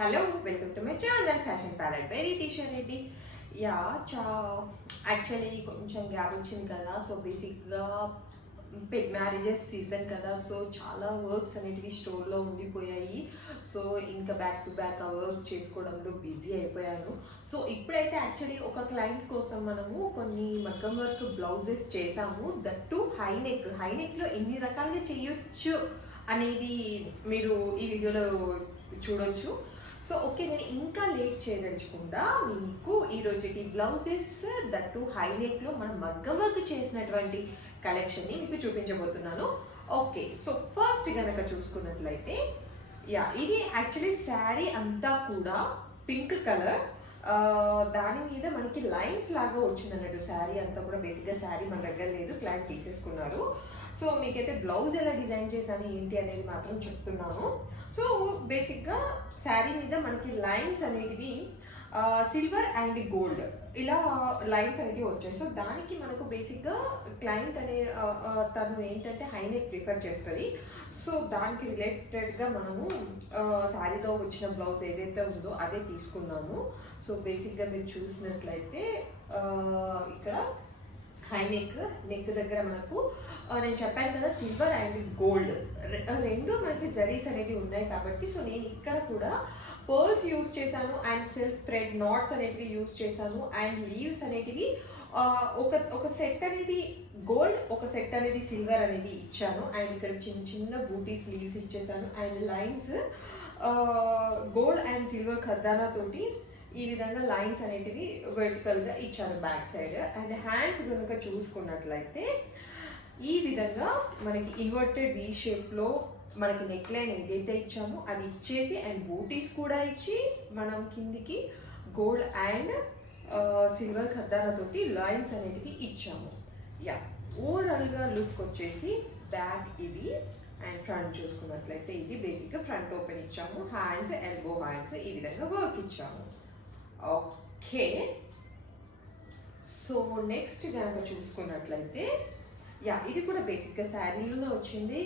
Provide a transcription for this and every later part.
Hello welcome to my channel fashion palette by Ritisha Reddy. Yeah actually కొంచెం gap వచ్చింది కదా. So బేసిక్గా మ్యారేజెస్ సీజన్ కదా. సో చాలా వర్క్స్ అనేటివి స్టోర్లో ఉండిపోయాయి. సో ఇంకా బ్యాక్ టు బ్యాక్ ఆ వర్క్స్ చేసుకోవడంలో బిజీ అయిపోయాను. సో ఇప్పుడైతే యాక్చువల్లీ ఒక క్లయింట్ కోసం మనము కొన్ని మగ్గం వర్క్ బ్లౌజెస్ చేసాము. దట్ టు హైనెక్లో ఎన్ని రకాలుగా చేయొచ్చు అనేది మీరు ఈ వీడియోలో చూడొచ్చు. సో ఓకే, నేను ఇంకా లేట్ చేయదలుచుకుండా మీకు ఈరోజు బ్లౌజెస్ దట్టు హైనెక్లో మనం మగ్గం వర్క్ చేసినటువంటి కలెక్షన్ని మీకు చూపించబోతున్నాను. ఓకే, సో ఫస్ట్ కనుక చూసుకున్నట్లయితే ఇది యాక్చువల్లీ శారీ అంతా కూడా పింక్ కలర్, దాని మీద మనకి లైన్స్ లాగా వచ్చింది అన్నట్టు. శారీ అంతా కూడా బేసిక్గా శారీ మన దగ్గర లేదు, క్లయింట్ తీసేసుకున్నారు. సో మీకైతే బ్లౌజ్ ఎలా డిజైన్ చేశాను ఏంటి అనేది మాత్రం చెప్తున్నాను. సో బేసిక్గా శారీ మీద మనకి లైన్స్ అనేటివి సిల్వర్ అండ్ గోల్డ్ ఇలా లైన్స్ అనేవి వచ్చాయి. సో దానికి మనకు బేసిక్గా క్లయింట్ అనే తను ఏంటంటే హైనెక్ ప్రిఫర్ చేస్తుంది. సో దానికి రిలేటెడ్గా మనము శారీలో వచ్చిన బ్లౌజ్ ఏదైతే ఉందో అదే తీసుకున్నాము. సో బేసిక్గా మీరు చూసినట్లయితే ఇక్కడ నెక్ దగ్గర మనకు నేను చెప్పాను కదా సిల్వర్ అండ్ గోల్డ్ రెండు మనకి జరీస్ అనేవి ఉన్నాయి కాబట్టి సో నేను ఇక్కడ కూడా పర్ల్స్ యూస్ చేశాను అండ్ సెల్ఫ్ థ్రెడ్ నాట్స్ అనేటివి యూస్ చేశాను అండ్ లీవ్స్ అనేటివి ఒక సెట్ అనేది గోల్డ్, ఒక సెట్ అనేది సిల్వర్ అనేది ఇచ్చాను. అండ్ ఇక్కడ చిన్న చిన్న బూటీస్ లీవ్స్ ఇచ్చేసాను and lines gold and silver ఖర్దానా తోటి ఈ విధంగా లైన్స్ అనేటివి వర్టికల్గా ఇచ్చాను బ్యాక్ సైడ్. అండ్ హ్యాండ్స్ కనుక చూసుకున్నట్లయితే ఈ విధంగా మనకి ఇన్వర్టెడ్ వీ షేప్లో మనకి నెక్ లైన్ ఏదైతే ఇచ్చామో అది ఇచ్చేసి అండ్ బూటీస్ కూడా ఇచ్చి మనం కిందికి గోల్డ్ అండ్ సిల్వర్ ఖద్దానా తోటి లైన్స్ అనేటివి ఇచ్చాము. ఓవరాల్గా లుక్ వచ్చేసి బ్యాక్ ఇది అండ్ ఫ్రంట్ చూసుకున్నట్లయితే ఇది బేసిక్గా ఫ్రంట్ ఓపెన్ ఇచ్చాము. హ్యాండ్స్ ఎల్బో హ్యాండ్స్ ఈ విధంగా వర్క్ ఇచ్చాము. ఓకే, సో నెక్స్ట్ కనుక చూసుకున్నట్లయితే ఇది కూడా బేసిక్గా శారీలోనే వచ్చింది.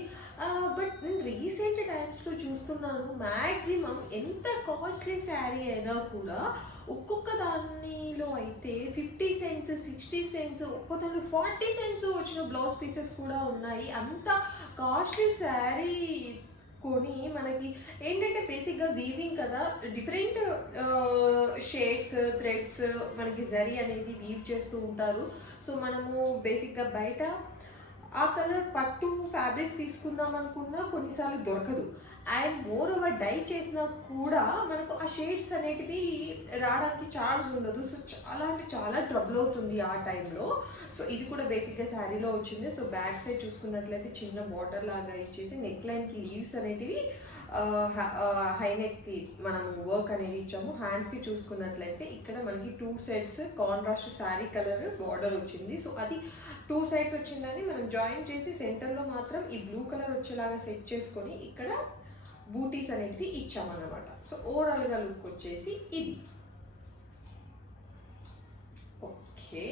బట్ నేను రీసెంట్ టైమ్స్లో చూస్తున్నాను మ్యాక్సిమం ఎంత కాస్ట్లీ శారీ అయినా కూడా ఒక్కొక్క దానిలో అయితే 50 cents 60 cents ఒక్కొక్క దానిలో 40 cents వచ్చిన బ్లౌజ్ పీసెస్ కూడా ఉన్నాయి. అంత కాస్ట్లీ శారీ కొని మనకి ఏంటంటే బేసిక్గా వీవింగ్ కదా, డిఫరెంట్ షేడ్స్ థ్రెడ్స్ మనకి జరీ అనేది వీవ్ చేస్తూ ఉంటారు. సో మనము బేసిక్గా బయట ఆ కలర్ పట్టు ఫ్యాబ్రిక్స్ తీసుకుందాం అనుకున్నా కొన్నిసార్లు దొరకదు. అండ్ మోర్ ఓవర్ డై చేసినా కూడా మనకు ఆ షేడ్స్ అనేటివి రావడానికి ఛాన్స్ ఉండదు. సో చాలా అంటే చాలా ట్రబుల్ అవుతుంది ఆ టైంలో. సో ఇది కూడా బేసిక్గా శారీలో వచ్చింది. సో బ్యాక్ సైడ్ చూసుకున్నట్లయితే చిన్న బార్డర్ లాగా ఇచ్చేసి నెక్ లైన్కి లీవ్స్ అనేటివి హై నెక్కి మనం వర్క్ అనేది ఇచ్చాము. హ్యాండ్స్కి చూసుకున్నట్లయితే ఇక్కడ మనకి 2 sets contrast sari colour border వచ్చింది. సో అది 2 sides వచ్చిందని మనం జాయిన్ చేసి సెంటర్లో మాత్రం ఈ బ్లూ కలర్ వచ్చేలాగా సెట్ చేసుకొని ఇక్కడ బూటీస్ అనేటివి ఇచ్చామన్నమాట. సో ఓవరాల్గా లుక్ వచ్చేసి ఇది. ఓకే,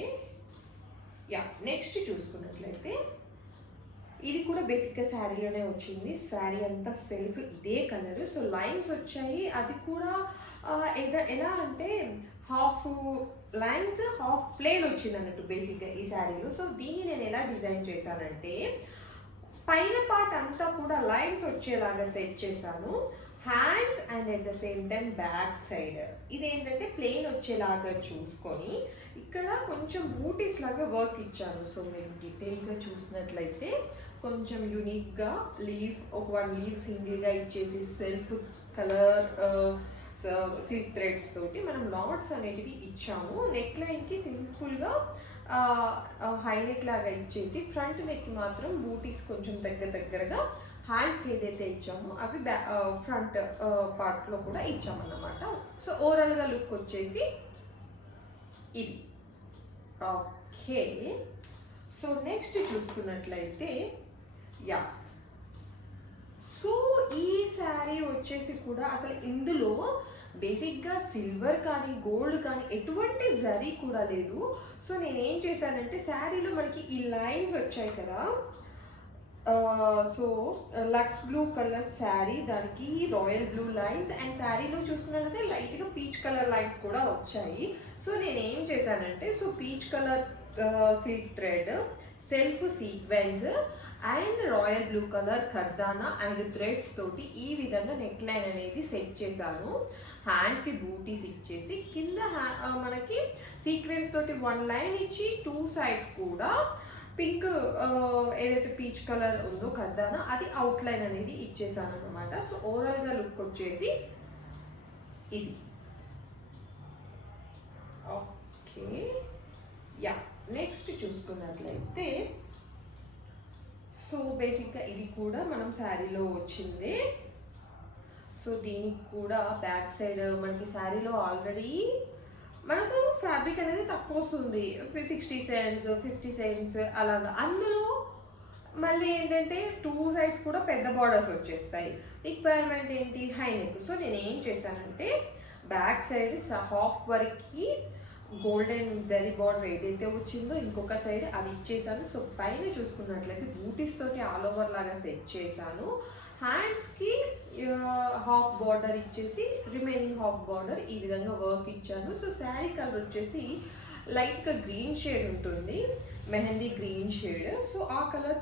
నెక్స్ట్ చూసుకున్నట్లయితే ఇది కూడా బేసిక్గా శారీలోనే వచ్చింది. శారీ అంతా సెల్ఫ్ ఇదే కలర్. సో లైన్స్ వచ్చాయి. అది కూడా ఎలా అంటే హాఫ్ లైన్స్ హాఫ్ ప్లేన్ వచ్చింది అన్నట్టు బేసిక్గా ఈ శారీలో. సో దీన్ని నేను ఎలా డిజైన్ చేశానంటే పైన పార్ట్ అంతా కూడా లైన్స్ వచ్చేలాగా సెట్ చేశాను. Hands and at the same time back side ఇదేంటంటే ప్లెయిన్ వచ్చేలాగా చూసుకొని ఇక్కడ కొంచెం బూటీస్ లాగా వర్క్ ఇచ్చాను. సో మీరు డీటెయిల్గా చూసినట్లయితే కొంచెం యూనిక్గా ఒక 1 లీవ్ సింగిల్గా ఇచ్చేసి సెల్ఫ్ కలర్ సిల్క్ థ్రెడ్స్ తోటి మనం నాట్స్ అనేటివి ఇచ్చాము. నెక్ లైన్కి సింపుల్గా హై నెక్ లాగా ఇచ్చేసి ఫ్రంట్ నెక్కి మాత్రం బూటీస్ కొంచెం దగ్గరగా హ్యాండ్స్కి ఏదైతే ఇచ్చామో అవి ఫ్రంట్ పార్ట్లో కూడా ఇచ్చామన్నమాట. సో ఓవరాల్గా లుక్ వచ్చేసి ఇది. ఓకే, సో నెక్స్ట్ చూసుకున్నట్లయితే సో ఈ శారీ వచ్చేసి కూడా అసలు ఇందులో బేసిక్గా సిల్వర్ కానీ గోల్డ్ కానీ ఎటువంటి జరీ కూడా లేదు. సో నేనేం చేశానంటే శారీలో మనకి ఈ లైన్స్ వచ్చాయి కదా, so Lux blue colour sari, దానికి రాయల్ బ్లూ లైన్స్ అండ్ శారీలో చూసుకున్నట్లయితే లైట్గా పీచ్ కలర్ లైన్స్ కూడా వచ్చాయి. సో నేను ఏం చేశానంటే, so peach colour silk thread, self sequins and royal blue colour కర్దానా అండ్ థ్రెడ్స్ తోటి ఈ విధంగా నెక్ లైన్ అనేది సెట్ చేశాను. హ్యాండ్కి బూటీస్ ఇచ్చేసి కింద మనకి సీక్వెన్స్ తోటి 1 లైన్ ఇచ్చి 2 సైడ్స్ కూడా పింక్ ఏదైతే పీచ్ కలర్ ఉందో కర్దానా అది అవుట్ లైన్ అనేది ఇచ్చేసాను అనమాట. సో ఓవరాల్గా లుక్ వచ్చేసి ఇది. ఓకే, యా నెక్స్ట్ చూసుకున్నట్లయితే, సో బేసిక్గా ఇది కూడా మనం శారీలో వచ్చింది. సో దీనికి కూడా బ్యాక్ సైడ్ మనకి శారీలో ఆల్రెడీ మనకు ఫ్యాబ్రిక్ అనేది తక్కువ వస్తుంది, 60 సెంట్స్ 50 సెంట్స్ అలాగా. అందులో మళ్ళీ ఏంటంటే 2 సైడ్స్ కూడా పెద్ద బార్డర్స్ వచ్చేస్తాయి. రిక్వైర్మెంట్ ఏంటి, హై నెక్. సో నేను ఏం చేశానంటే బ్యాక్ సైడ్ హాఫ్ వరకు గోల్డెన్ జరీ బార్డర్ ఏదైతే వచ్చిందో ఇంకొక సైడ్ అది ఇచ్చేసాను. సో పైన చూసుకున్నట్లయితే బూటీస్ తోటి ఆల్ ఓవర్ లాగా సెట్ చేశాను. హ్యాండ్స్కి హాఫ్ బార్డర్ ఇచ్చేసి రిమైనింగ్ హాఫ్ బార్డర్ ఈ విధంగా వర్క్ ఇచ్చాను. సో శారీ కలర్ వచ్చేసి లైట్గా గ్రీన్ షేడ్ ఉంటుంది, మెహందీ గ్రీన్ షేడ్. సో ఆ కలర్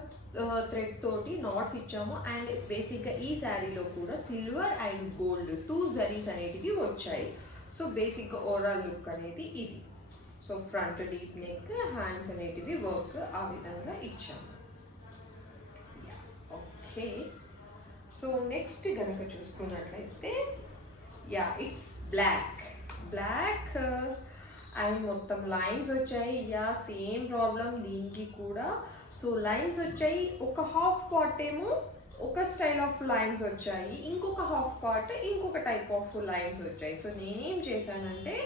థ్రెడ్ తోటి నాట్స్ ఇచ్చాము. అండ్ బేసిక్గా ఈ శారీలో కూడా సిల్వర్ అండ్ గోల్డ్ 2 జరీస్ అనేటివి వచ్చాయి. సో బేసిక్గా ఓవరాల్ లుక్ అనేది ఇది. So front deep neck, hands అనేటివి వర్క్ ఆ విధంగా ఇచ్చాము. ఓకే, సో నెక్స్ట్ కనుక చూసుకున్నట్లయితే, యా ఇట్స్ బ్లాక్ అండ్ మొత్తం లైన్స్ వచ్చాయి. యా సేమ్ ప్రాబ్లం దీనికి కూడా. సో లైన్స్ వచ్చాయి, ఒక హాఫ్ పార్ట్ ఏమో ఒక స్టైల్ ఆఫ్ లైన్స్ వచ్చాయి, ఇంకొక హాఫ్ పార్ట్ ఇంకొక టైప్ ఆఫ్ లైన్స్ వచ్చాయి. సో నేనేం చేశానంటే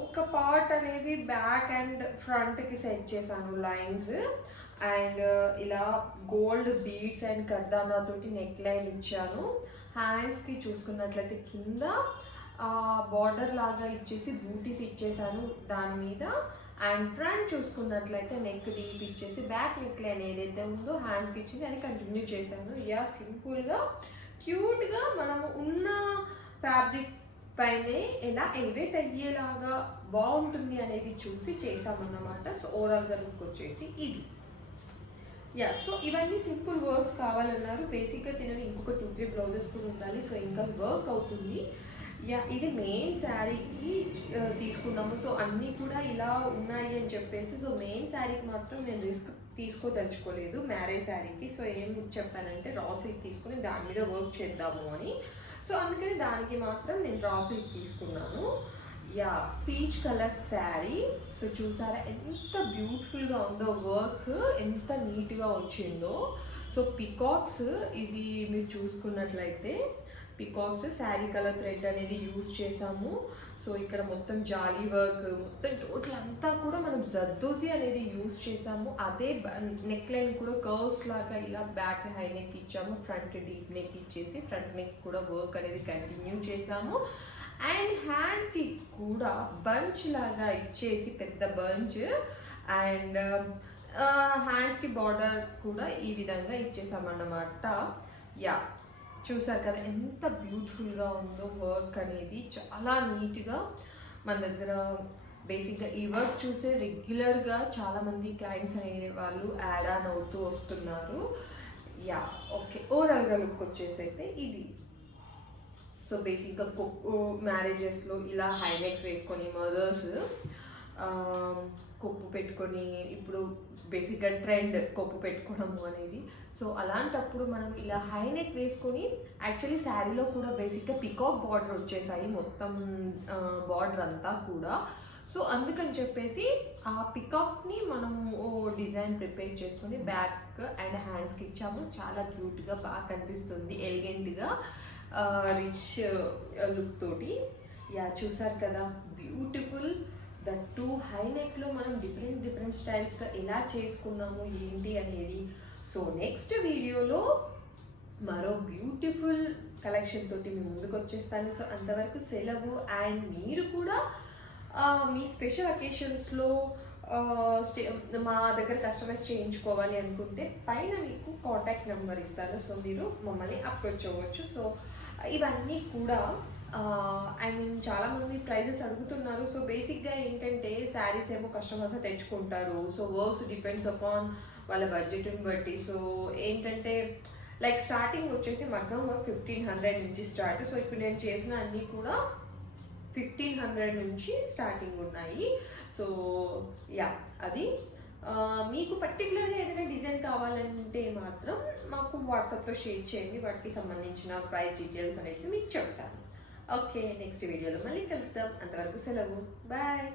ఒక పార్ట్ అనేది బ్యాక్ అండ్ ఫ్రంట్కి సెట్ చేశాను లైన్స్. అండ్ ఇలా గోల్డ్ బీడ్స్ అండ్ కర్దానా తోటి నెక్ లైన్ ఇచ్చాను. హ్యాండ్స్కి చూసుకున్నట్లయితే కింద బార్డర్ లాగా ఇచ్చేసి బూటీస్ ఇచ్చేసాను దాని మీద. అండ్ ఫ్రంట్ చూసుకున్నట్లయితే నెక్ డీప్ ఇచ్చేసి బ్యాక్ నెక్ లైన్ ఏదైతే ఉందో హ్యాండ్స్కి ఇచ్చింది అది కంటిన్యూ చేశాను. యా సింపుల్గా క్యూట్గా మనము ఉన్న ఫ్యాబ్రిక్ పైనే ఎలా ఎలివేట్ అయ్యేలాగా బాగుంటుంది అనేది చూసి చేసామన్నమాట. సో ఓవరాల్గా లుక్ వచ్చేసి ఇది. యా సో ఇవన్నీ సింపుల్ వర్క్స్ కావాలన్నారు. బేసిక్గా తినవి ఇంకొక 2-3 బ్లౌజెస్ కూడా ఉండాలి. సో ఇంకా వర్క్ అవుతుంది. యా ఇది మెయిన్ శారీకి తీసుకున్నాము. సో అన్నీ కూడా ఇలా ఉన్నాయి అని చెప్పేసి, సో మెయిన్ శారీకి మాత్రం నేను రిస్క్ తీసుకోదలుచుకోలేదు మ్యారేజ్ శారీకి. సో ఏం చెప్పానంటే రా సిల్క్ తీసుకుని దాని మీద వర్క్ చేద్దాము అని. సో అందుకని దానికి మాత్రం నేను రా సిల్క్ తీసుకున్నాను. Yeah peach colour sari. So చూసారా ఎంత బ్యూటిఫుల్గా ఉందో, వర్క్ ఎంత నీట్గా వచ్చిందో. సో పికాక్స్ ఇవి మీరు చూసుకున్నట్లయితే పికాక్స్ శారీ కలర్ థ్రెడ్ అనేది యూజ్ చేసాము. సో ఇక్కడ మొత్తం జాలీ వర్క్ మొత్తం టోటల్ అంతా కూడా మనం జర్దోజీ అనేది యూజ్ చేసాము. అదే నెక్ లైన్ కూడా కర్వ్స్ లాగా ఇలా బ్యాక్ హై నెక్ ఇచ్చాము, ఫ్రంట్ డీప్ నెక్ ఇచ్చేసి ఫ్రంట్ నెక్ కూడా వర్క్ అనేది కంటిన్యూ చేసాము. అండ్ హ్యాండ్స్కి కూడా బంచ్ లాగా ఇచ్చేసి పెద్ద బంచ్. అండ్ హ్యాండ్స్కి బార్డర్ కూడా ఈ విధంగా ఇచ్చేసామన్నమాట. యా చూసారు కదా ఎంత బ్యూటిఫుల్గా ఉందో వర్క్ అనేది, చాలా నీట్గా. మన దగ్గర బేసిక్గా ఈ వర్క్ చూసే రెగ్యులర్గా చాలామంది క్లయింట్స్ అనే వాళ్ళు యాడ్ ఆన్ అవుతూ వస్తున్నారు. యా ఓకే, ఓవరాల్గా లుక్ వచ్చేసి అయితే ఇది. సో బేసిక్గా మ్యారేజెస్లో ఇలా హైలైట్స్ వేసుకొని మదర్స్ కొప్పు పెట్టుకొని, ఇప్పుడు బేసిక్గా ట్రెండ్ కొప్పు పెట్టుకోవడము అనేది. సో అలాంటప్పుడు మనం ఇలా హై నెక్ వేసుకొని, యాక్చువల్లీ శారీలో కూడా బేసిక్గా పికాక్ బార్డర్ వచ్చేసాయి మొత్తం బార్డర్ అంతా కూడా. సో అందుకని చెప్పేసి ఆ పికాక్ని మనము డిజైన్ ప్రిపేర్ చేసుకొని బ్యాక్ అండ్ హ్యాండ్స్కి ఇచ్చాము. చాలా క్యూట్గా బాగా కనిపిస్తుంది, ఎలిగెంట్గా రిచ్ లుక్ తోటి. యా చూసారు కదా బ్యూటిఫుల్. దట్ టు హై నెక్లో మనం డిఫరెంట్ స్టైల్స్గా ఎలా చేసుకున్నాము ఏంటి అనేది. సో నెక్స్ట్ వీడియోలో మరో బ్యూటిఫుల్ కలెక్షన్ తోటి మీ ముందుకు వచ్చేస్తాను. సో అంతవరకు సెలవు. అండ్ మీరు కూడా మీ స్పెషల్ అకేషన్స్లో మా దగ్గర కస్టమైజ్ చేయించుకోవాలి అనుకుంటే పైన మీకు కాంటాక్ట్ నెంబర్ ఇస్తాను. సో మీరు మమ్మల్ని అప్రోచ్ అవ్వచ్చు. సో ఇవన్నీ కూడా ఐ మీన్ చాలామంది ప్రైజెస్ అడుగుతున్నారు. సో బేసిక్గా ఏంటంటే శారీస్ ఏమో కస్టమర్స్ తెచ్చుకుంటారు. సో వర్క్స్ డిపెండ్స్ అపాన్ వాళ్ళ బడ్జెట్ని బట్టి. సో ఏంటంటే లైక్ స్టార్టింగ్ వచ్చేసి మగ్గం వర్క్ 1500 నుంచి స్టార్ట్. సో ఇప్పుడు నేను చేసిన అన్నీ కూడా 1500 నుంచి స్టార్టింగ్ ఉన్నాయి. సో యా అది మీకు పర్టికులర్గా ఏదైనా డిజైన్ కావాలంటే మాత్రం మాకు వాట్సాప్లో షేర్ చేయండి. వాటికి సంబంధించిన ప్రైస్ డీటెయిల్స్ అనేవి మీకు చెప్తాను. ఓకే, నెక్స్ట్ వీడియోలో మళ్ళీ కలుద్దాం. అంతవరకు సెలవు, బాయ్.